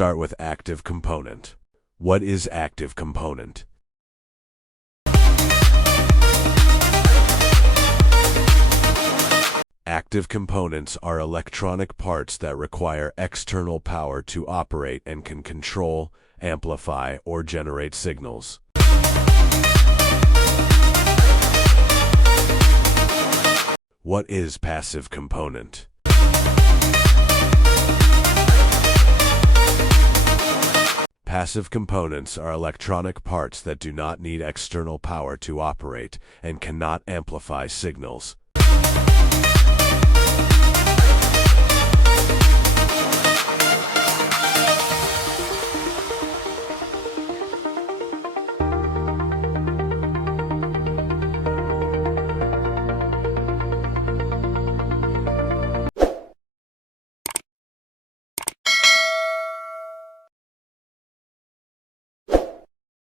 start with active component. What is active component? Active components are electronic parts that require external power to operate and can control, amplify, or generate signals. What is passive component? Passive components are electronic parts that do not need external power to operate and cannot amplify signals.